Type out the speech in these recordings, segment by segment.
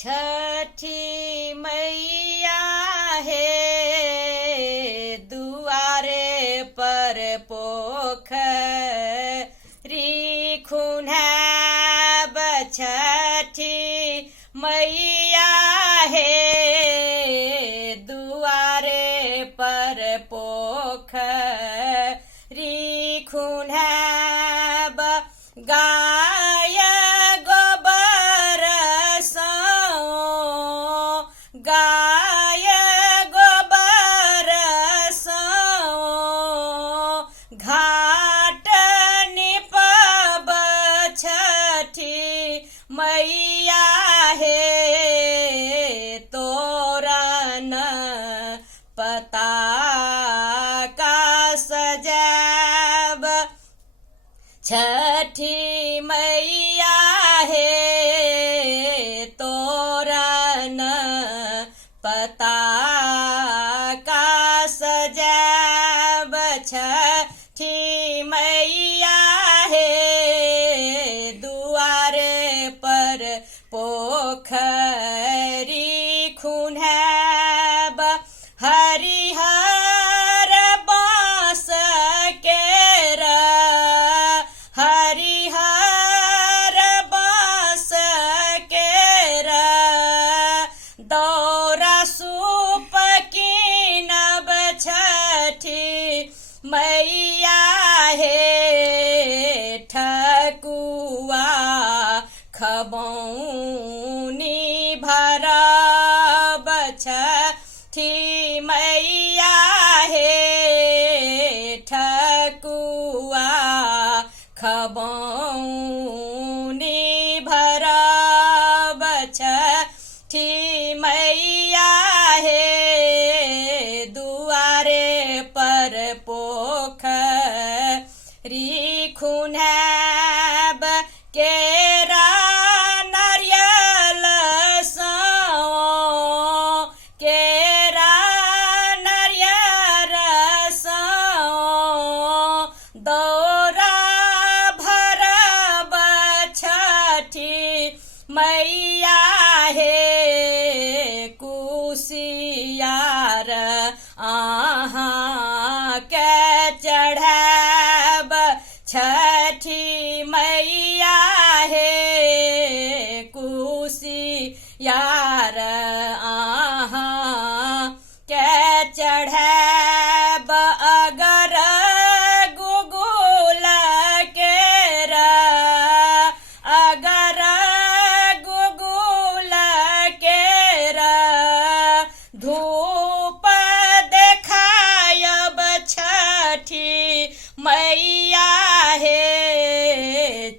छठी मैया हे दुआरे पर पोखरी खुन्हाब। छठी मैया हे दुआरे पर पोखरी खुन्हाब। गाय गोबर गाय गोबर घाट निपब। छठी मैया हे तोरन पताका सजाब। छठी मैया हे तोरन पताका सजाब। छठी मैया हे दुआरे पर पोखरी खुन्हाब। हरिहर बाँस केरा हरिहर बाँस केरा दौरा सूप कीनब। छठी मैया हे ठकुआ खबौनी भरब। छठी मैया हे ठकुआ खबौनी भरब। छठी मैया हे दुआरे पर पोखरी खुन्हाब। केरा नारियल केरा नारियल दौरा भरब। छठी मैया हे कुसियार अहाँ के चढ़ाब। छठी मैया हे कुसियार अहाँ के चढ़ाब। अगर गुगुल केरा अगर गुगुल केरा धूप देखायब। छठी मैया हे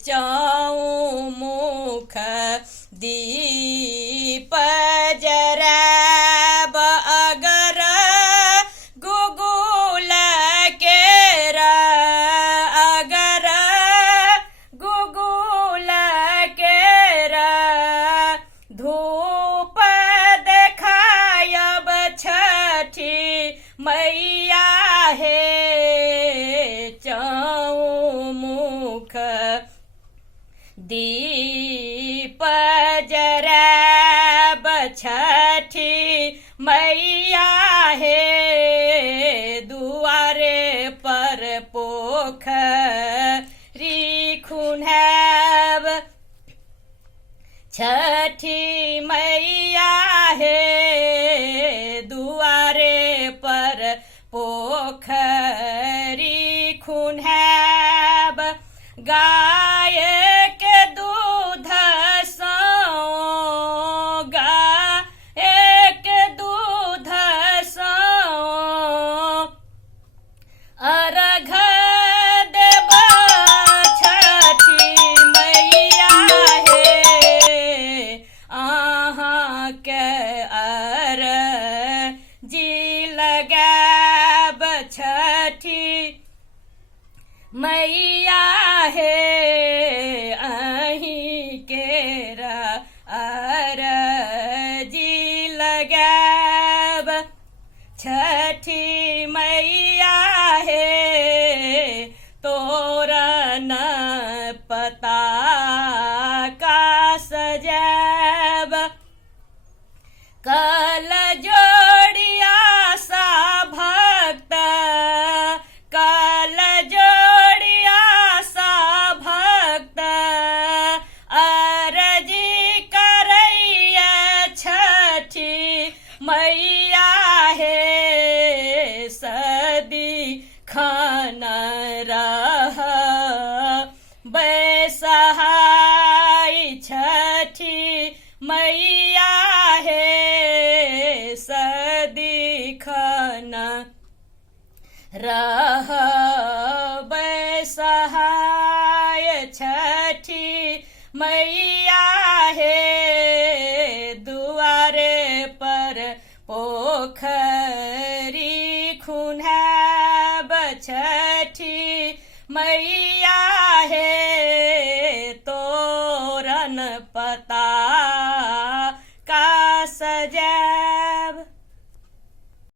चौमुख दीप जराब। अगर गुगुल केरा अगर गुगुल केरा धूप देखायब। छठी मैया हे चौमुख दीप जराब। छठी मैया हे दुआरे पर पोखरी खुन्हाब। छठी मैया हे दुआरे पर पोखरी खुन्हाब। गाय के दूध गाय के दूध अर्घ देब। छठी मैया हे अहाँ के अर्जी लगाब। छठी मैया हे अहीं केरा अर्जी लगाब। छठी मैया हे तोरन पताका सजाब। कल जोड़िया सा भक्त, कल जोड़िया सा भक्त, अरजी करैया छठी मैया हे, सदी खन रह बेसहाय छठी मैया हे, सदी खन रह बेसहाय छठी मैया हे, दुआरे पर पोखरी खुन्हाब छठी मैया हे, तोरन पता